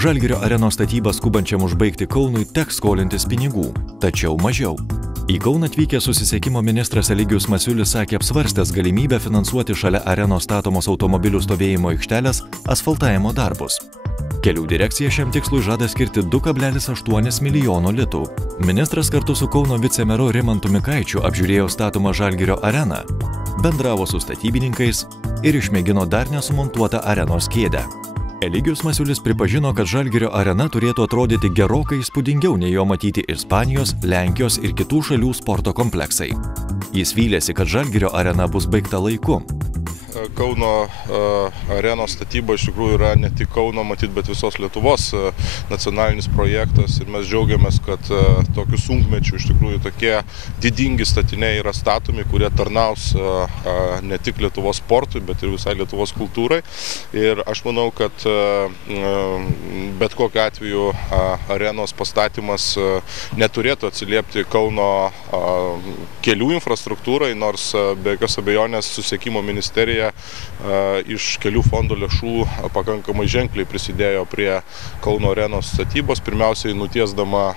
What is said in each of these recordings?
Žalgirio arenos statybą skubančiam užbaigti Kaunui teks skolintis pinigų, tačiau mažiau. Į Kauną atvykęs susisiekimo ministras Eligijus Masiulis sakė apsvarstęs galimybę finansuoti šalia arenos statomos automobilių stovėjimo aikštelės asfaltavimo darbus. Kelių direkcija šiam tikslui žada skirti 2,8 milijono litų. Ministras kartu su Kauno vicemeru Rimantu Mikaičiu apžiūrėjo statomą Žalgirio areną, bendravo su statybininkais ir išmėgino dar nesumontuotą arenos kėdę. Eligijus Masiulis pripažino, kad Žalgirio arena turėtų atrodyti gerokai įspūdingiau nei jo matyti Ispanijos, Lenkijos ir kitų šalių sporto kompleksai. Jis vylėsi, kad Žalgirio arena bus baigta laiku. Kauno arenos statyba iš tikrųjų yra ne tik Kauno, matyt, bet visos Lietuvos nacionalinis projektas ir mes džiaugiamės, kad tokiu sunkmečiu iš tikrųjų tokie didingi statiniai yra statomi, kurie tarnaus ne tik Lietuvos sportui, bet ir visai Lietuvos kultūrai. Ir aš manau, kad bet kokiu atveju arenos pastatymas neturėtų atsiliepti Kauno kelių infrastruktūrai, nors be jokios abejonės susisiekimo ministerija iš kelių fondų lėšų pakankamai ženkliai prisidėjo prie Kauno arenos statybos, pirmiausiai nutiesdama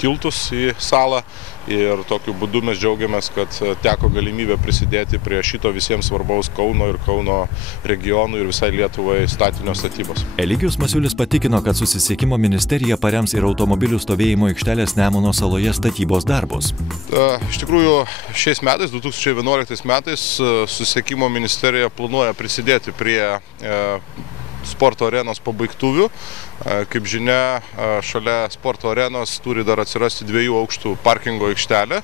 tiltus į salą ir tokiu būdu mes džiaugiamės, kad teko galimybė prisidėti prie šito visiems svarbaus Kauno ir Kauno regionų ir visai Lietuvai statinio statybos. Eligijus Masiulis patikino, kad susisiekimo ministerija parems ir automobilių stovėjimo aikštelės Nemuno saloje statybos darbus. Iš tikrųjų, šiais metais, 2011 metais, susisiekimo ministerija planuoja prisidėti prie sporto arenos pabaigtuvių. Kaip žinia, šalia sporto arenos turi dar atsirasti 2 aukštų parkingo aikštelė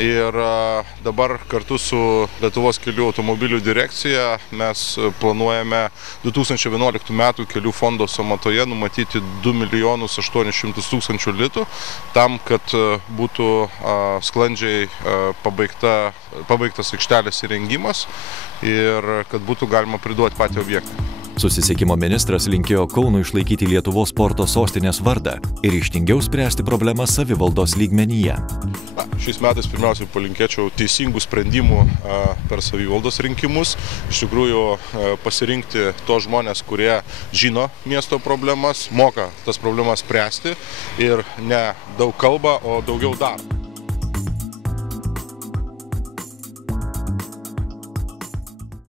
ir dabar kartu su Lietuvos kelių automobilių direkcija mes planuojame 2011 metų kelių fondo sąmatoje numatyti 2 800 000 litų tam, kad būtų sklandžiai pabaigtas aikštelės įrengimas ir kad būtų galima priduoti patį objektą. Susisiekimo ministras linkėjo Kaunui išlaikyti Lietuvos sporto sostinės vardą ir ryžtingiau spręsti problemas savivaldos lygmenyje. Šiais metais pirmiausiai palinkėčiau teisingų sprendimų per savivaldos rinkimus. Iš tikrųjų pasirinkti tos žmonės, kurie žino miesto problemas, moka tas problemas spręsti ir ne daug kalba, o daugiau daro.